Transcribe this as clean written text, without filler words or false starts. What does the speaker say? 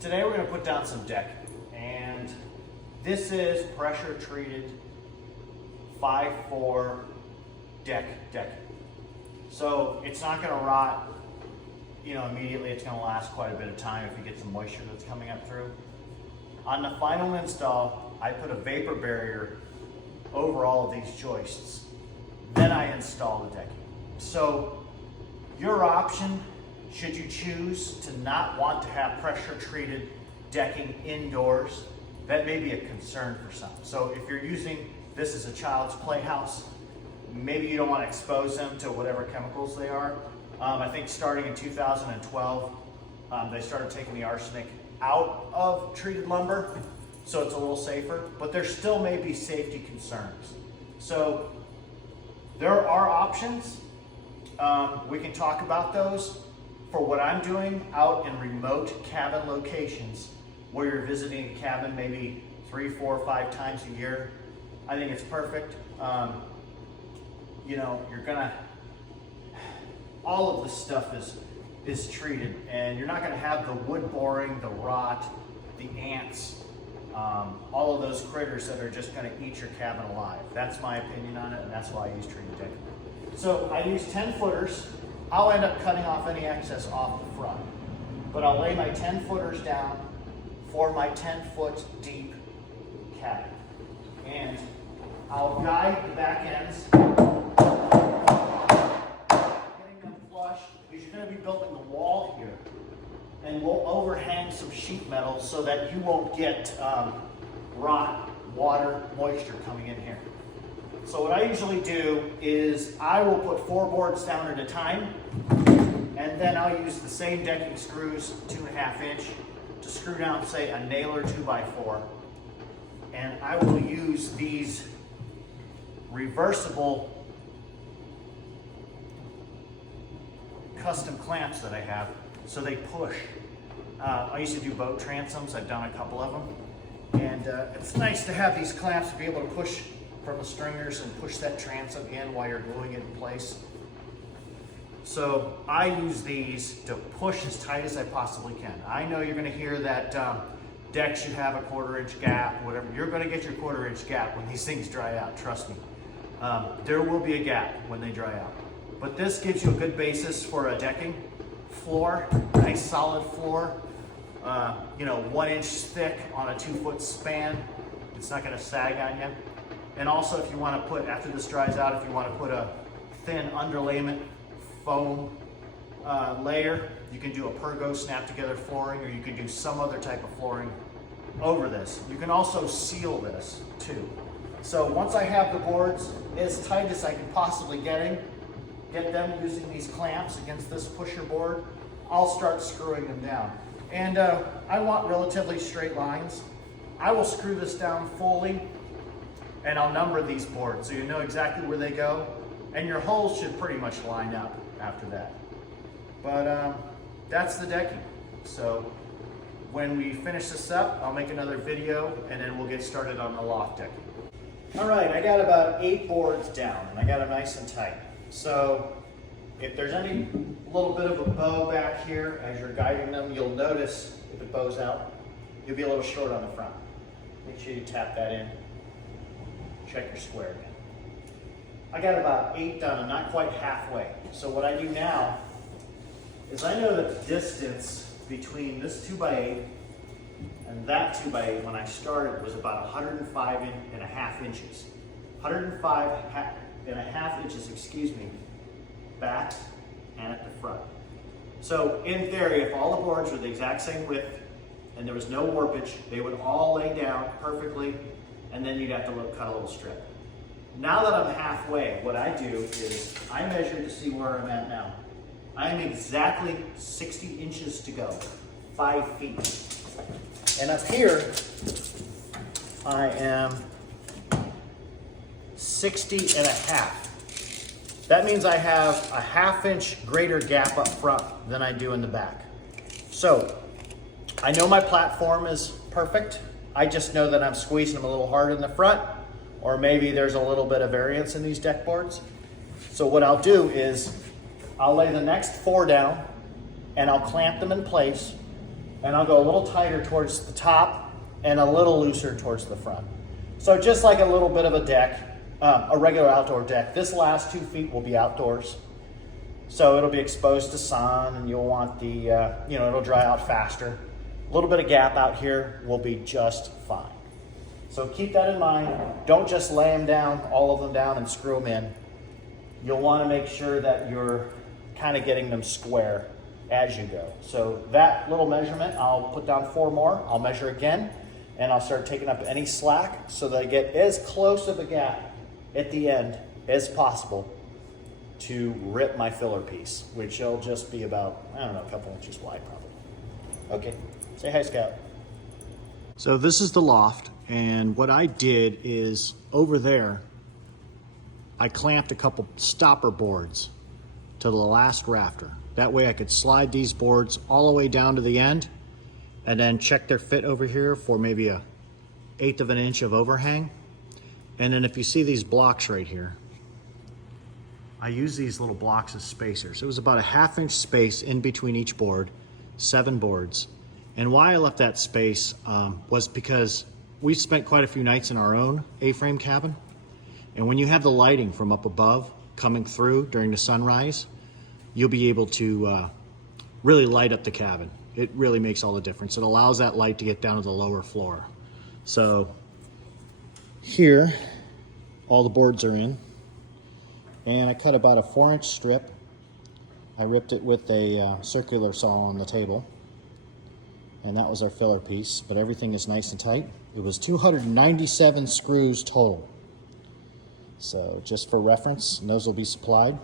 Today we're going to put down some decking, and this is pressure treated 5-4 decking. So it's not going to rot, immediately. It's going to last quite a bit of time if you get some moisture that's coming up through. On the final install, I put a vapor barrier over all of these joists. Then I install the decking. So your option, should you choose to not want to have pressure treated decking indoors, that may be a concern for some. So if you're using this as a child's playhouse, maybe you don't want to expose them to whatever chemicals they are. I think starting in 2012, they started taking the arsenic out of treated lumber, so it's a little safer, but there still may be safety concerns. So there are options. We can talk about those. For what I'm doing out in remote cabin locations where you're visiting a cabin maybe 3, 4, 5 times a year, I think it's perfect. All of this stuff is treated, and you're not gonna have the wood boring, the rot, the ants, all of those critters that are just gonna eat your cabin alive. That's my opinion on it, and that's why I use treated decking. So I use 10 footers. I'll end up cutting off any excess off the front, but I'll lay my 10 footers down for my 10-foot deep cabin. And I'll guide the back ends, getting them flush, because you're going to be building the wall here. And we'll overhang some sheet metal so that you won't get rot, water, moisture coming in here. So what I usually do is I will put 4 boards down at a time, and then I'll use the same decking screws, 2.5 inch, to screw down, say, a nailer 2x4. And I will use these reversible custom clamps that I have, so they push. I used to do boat transoms. I've done a couple of them. And it's nice to have these clamps to be able to push from the stringers and push that transom in while you're gluing it in place. So I use these to push as tight as I possibly can. I know you're going to hear that deck should have a 1/4 inch gap, whatever. You're going to get your 1/4 inch gap when these things dry out, trust me. There will be a gap when they dry out. But this gives you a good basis for a decking floor, nice solid floor, 1 inch thick on a 2-foot span. It's not going to sag on you. And also, if you want to put, after this dries out, if you want to put a thin underlayment foam layer, you can do a Pergo snap together flooring, or you can do some other type of flooring over this. You can also seal this too. So once I have the boards as tight as I can possibly get them using these clamps against this pusher board, I'll start screwing them down. And I want relatively straight lines. I will screw this down fully, and I'll number these boards so you know exactly where they go, and your holes should pretty much line up after that. But that's the decking. So when we finish this up, I'll make another video, and then we'll get started on the loft decking. All right, I got about 8 boards down, and I got them nice and tight. So if there's any little bit of a bow back here as you're guiding them, you'll notice if it bows out, you'll be a little short on the front. Make sure you tap that in. Check your square again. I got about 8 done. I'm not quite halfway. So what I do now is I know that the distance between this 2x8 and that 2x8 when I started was about 105.5 inches. 105.5 inches, back and at the front. So in theory, if all the boards were the exact same width and there was no warpage, they would all lay down perfectly, and then you'd have to cut a little strip. Now that I'm halfway, what I do is I measure to see where I'm at now. I'm exactly 60 inches to go, 5 feet. And up here, I am 60.5. That means I have a 1/2 inch greater gap up front than I do in the back. So I know my platform is perfect. I just know that I'm squeezing them a little hard in the front, or maybe there's a little bit of variance in these deck boards. So what I'll do is I'll lay the next 4 down and I'll clamp them in place and I'll go a little tighter towards the top and a little looser towards the front. So just like a little bit of a deck, a regular outdoor deck, this last 2 feet will be outdoors. So it'll be exposed to sun, and you'll want the, you know, it'll dry out faster. A little bit of gap out here will be just fine. So keep that in mind. Don't just lay them down, all of them down, and screw them in. You'll want to make sure that you're kind of getting them square as you go. So that little measurement, I'll put down 4 more. I'll measure again, and I'll start taking up any slack so that I get as close to the gap at the end as possible to rip my filler piece, which will just be about, I don't know, a couple inches wide probably. Okay, say hi, Scout. So this is the loft, and what I did is over there, I clamped a couple stopper boards to the last rafter. That way I could slide these boards all the way down to the end and then check their fit over here for maybe a 1/8 of an inch of overhang. And then if you see these blocks right here, I use these little blocks as spacers. It was about a 1/2 inch space in between each board, 7 boards. And why I left that space was because we spent quite a few nights in our own A-frame cabin. And when you have the lighting from up above coming through during the sunrise, you'll be able to really light up the cabin. It really makes all the difference. It allows that light to get down to the lower floor. So here, all the boards are in. And I cut about a 4-inch strip. I ripped it with a circular saw on the table. And that was our filler piece, but everything is nice and tight. It was 297 screws total. So just for reference, and those will be supplied.